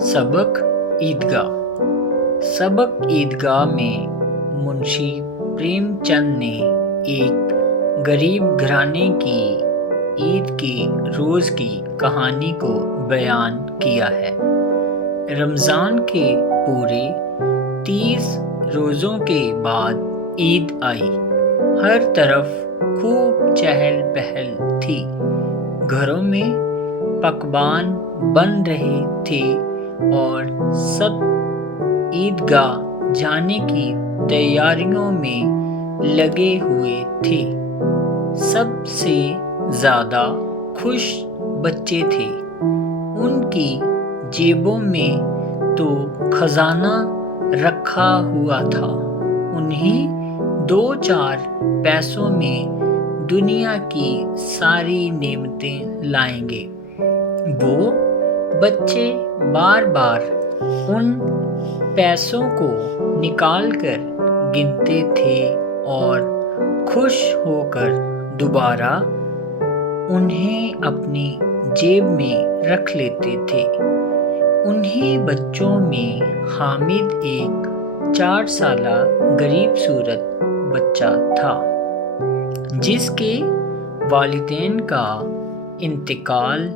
سبق عیدگاہ۔ سبق عیدگاہ میں منشی پریم چند نے ایک غریب گھرانے کی عید کے روز کی کہانی کو بیان کیا ہے۔ رمضان کے پورے 30 روزوں کے بعد عید آئی۔ ہر طرف خوب چہل پہل تھی۔ گھروں میں پکوان بن رہے تھے اور سب عیدگاہ جانے کی تیاریوں میں لگے ہوئے تھے۔ سب سے زیادہ خوش بچے تھے۔ ان کی جیبوں میں تو خزانہ رکھا ہوا تھا۔ انہیں 2-4 پیسوں میں دنیا کی ساری نعمتیں لائیں گے۔ وہ بچے بار بار ان پیسوں کو نکال کر گنتے تھے اور خوش ہو کر دوبارہ انہیں اپنی جیب میں رکھ لیتے تھے۔ انہی بچوں میں حامد ایک 4 سالہ غریب صورت بچہ تھا، جس کے والدین کا انتقال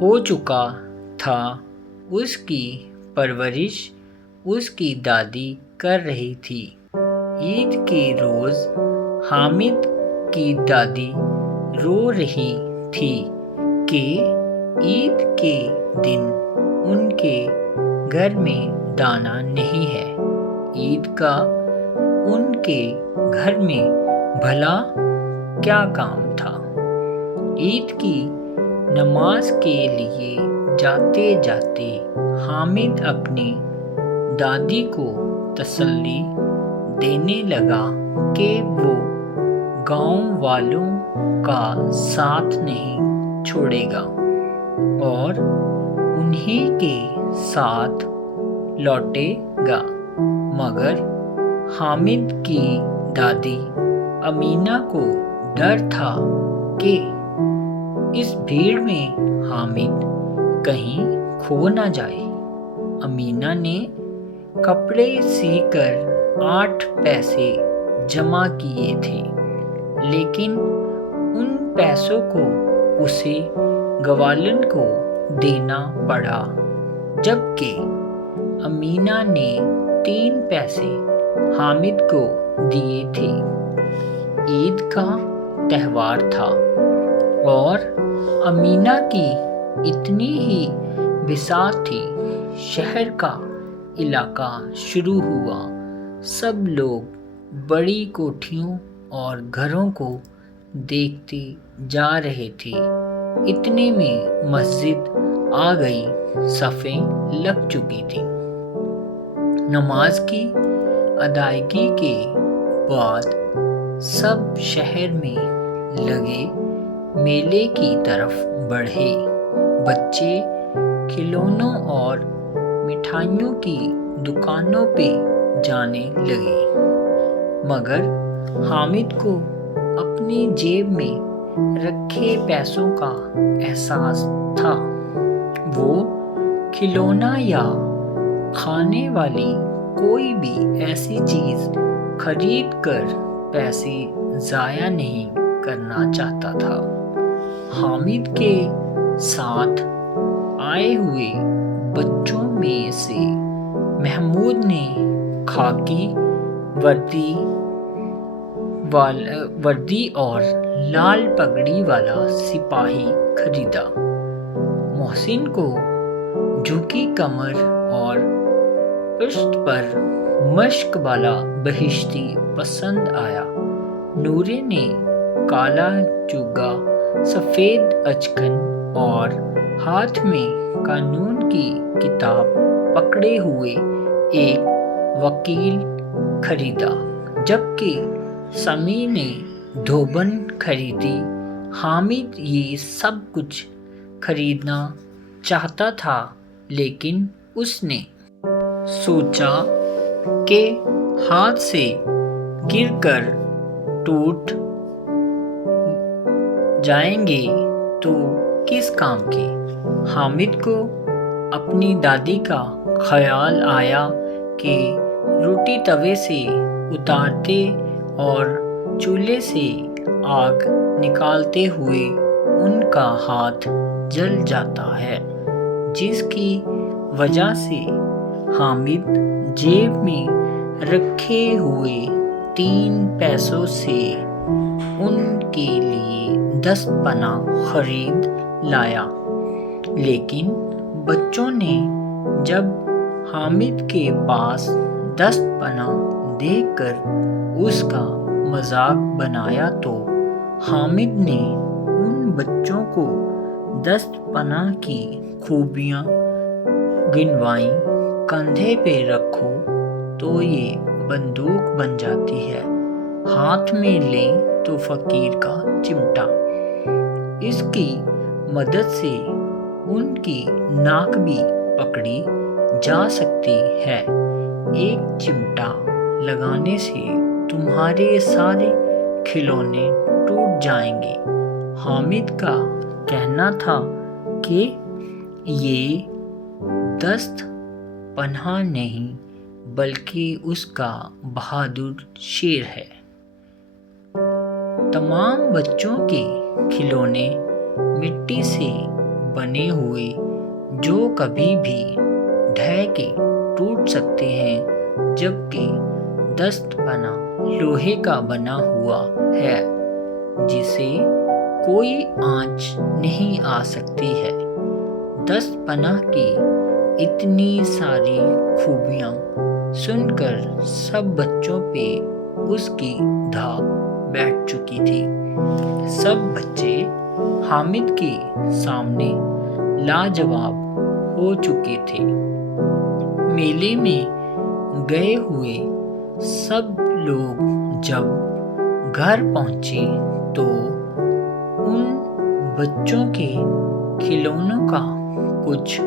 ہو چکا تھا۔ اس کی پرورش اس کی دادی کر رہی تھی۔ عید کے روز حامد کی دادی رو رہی تھی کہ عید کے دن ان کے گھر میں دانہ نہیں ہے۔ عید کا ان کے گھر میں بھلا کیا کام تھا؟ عید کی نماز کے لیے جاتے جاتے حامد اپنی دادی کو تسلی دینے لگا کہ وہ گاؤں والوں کا ساتھ نہیں چھوڑے گا اور انہی کے ساتھ لوٹے گا۔ مگر حامد کی دادی امینہ کو ڈر تھا کہ اس بھیڑ میں حامد کہیں کھو نہ جائے۔ امینہ نے کپڑے سی کر 8 پیسے جمع کیے تھے، لیکن ان پیسوں کو اسے گوالن کو دینا پڑا، جبکہ امینہ نے 3 پیسے حامد کو دیے تھے۔ عید کا تہوار تھا اور امینہ کی اتنی ہی بساط تھی۔ شہر کا علاقہ شروع ہوا۔ سب لوگ بڑی کوٹھیوں اور گھروں کو دیکھتے جا رہے تھے۔ اتنے میں مسجد آ گئی۔ صفیں لگ چکی تھیں۔ نماز کی ادائیگی کے بعد سب شہر میں لگے میلے کی طرف بڑھے۔ بچے کھلونوں اور مٹھائیوں کی دکانوں پہ جانے لگے، مگر حامد کو اپنی جیب میں رکھے پیسوں کا احساس تھا۔ وہ کھلونا یا کھانے والی کوئی بھی ایسی چیز خرید کر پیسے ضائع نہیں کرنا چاہتا تھا۔ حامد کے ساتھ آئے ہوئے بچوں میں سے محمود نے خاکی وردی اور لال پگڑی والا سپاہی خریدا۔ محسن کو جھکی کمر اور پشت پر مشق والا بہشتی پسند آیا۔ نورے نے کالا چوگا، سفید اچکن اور ہاتھ میں قانون کی کتاب پکڑے ہوئے ایک وکیل خریدا، جبکہ سمیع نے دھوبن خریدی۔ حامد یہ سب کچھ خریدنا چاہتا تھا، لیکن اس نے سوچا کہ ہاتھ سے گر کر ٹوٹ جائیں گے تو کس کام کے۔ حامد کو اپنی دادی کا خیال آیا کہ روٹی توے سے اتارتے اور چولہے سے آگ نکالتے ہوئے ان کا ہاتھ جل جاتا ہے، جس کی وجہ سے حامد جیب میں رکھے ہوئے 3 پیسوں سے ان کے لیے دست پناہ خرید لایا۔ لیکن بچوں نے جب حامد کے پاس دست پناہ دیکھ کر اس کا مذاق بنایا تو حامد نے ان بچوں کو دست پناہ کی خوبیاں گنوائیں۔ کندھے پہ رکھو تو یہ بندوق بن جاتی ہے، ہاتھ میں لیں تو فقیر کا چمٹا۔ اس کی مدد سے ان کی ناک بھی پکڑی جا سکتی ہے، ایک چمٹا لگانے سے تمہارے سارے کھلونے ٹوٹ جائیں گے۔ حامد کا کہنا تھا کہ یہ دست پناہ نہیں بلکہ اس کا بہادر شعر ہے۔ تمام بچوں کے کھلونے مٹی سے بنے ہوئے جو کبھی بھی ڈھہ کے ٹوٹ سکتے ہیں، جبکہ دست پناہ لوہے کا بنا ہوا ہے جسے کوئی آنچ نہیں آ سکتی ہے۔ دست پناہ کی اتنی ساری خوبیاں سن کر سب بچوں پہ اس کی دھا بیٹھ چکی تھی۔ سب بچے حامد کے سامنے لاجواب ہو چکے تھے۔ میلے میں گئے ہوئے سب لوگ جب گھر پہنچے تو ان بچوں کے کھلونوں کا کچھ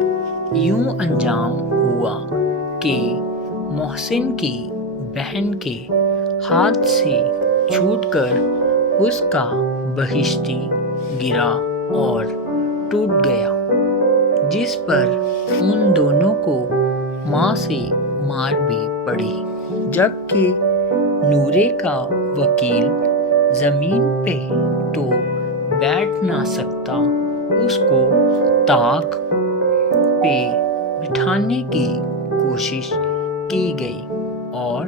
یوں انجام ہوا کہ محسن کی بہن کے ہاتھ سے چھوٹ کر اس کا بہشتی گرا اور ٹوٹ گیا، جس پر ان دونوں کو ماں سے مار بھی پڑی، جبکہ نورے کا وکیل زمین پہ تو بیٹھ نہ سکتا، اس کو طاق پہ بٹھانے کی کوشش کی گئی اور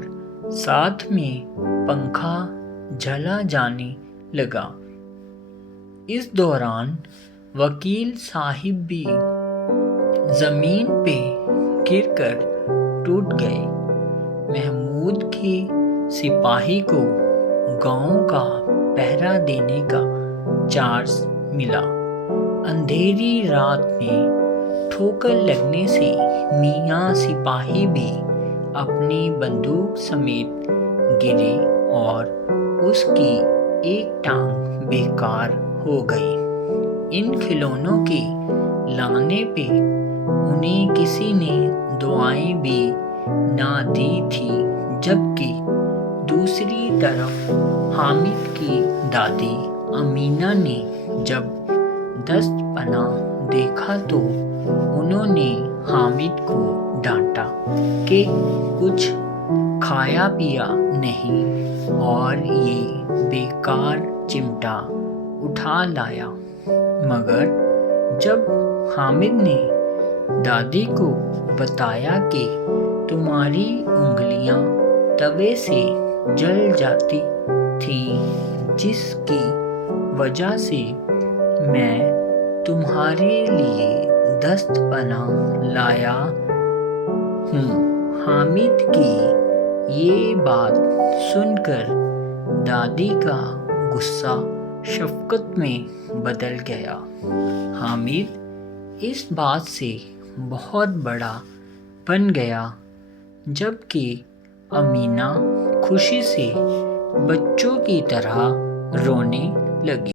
ساتھ میں پنکھا جلا جانے لگا۔ اس دوران وکیل صاحب بھی زمین پہ گر کر ٹوٹ گئے۔ محمود کے سپاہی کو گاؤں کا پہرا دینے کا چارج ملا۔ اندھیری رات میں ٹھوکر لگنے سے میاں سپاہی بھی اپنی بندوق سمیت گرے اور اس کی ایک ٹانگ بیکار ہو گئی۔ ان کھلونوں کے لانے پہ انہیں کسی نے دعائیں بھی نہ دی تھی، جبکہ دوسری طرف حامد کی دادی امینہ نے جب دست پناہ دیکھا تو انہوں نے حامد کو ڈانٹا کہ کچھ کھایا پیا نہیں اور یہ بیکار چمٹا اٹھا لایا، مگر جب حامد نے دادی کو بتایا کہ تمہاری انگلیاں توے سے جل جاتی تھیں، جس کی وجہ سے میں تمہارے لیے دست پناہ لایا ہوں، حامد کی یہ بات سن کر دادی کا غصہ شفقت میں بدل گیا۔ حامد اس بات سے بہت بڑا بن گیا، جبکہ امینہ خوشی سے بچوں کی طرح رونے لگی۔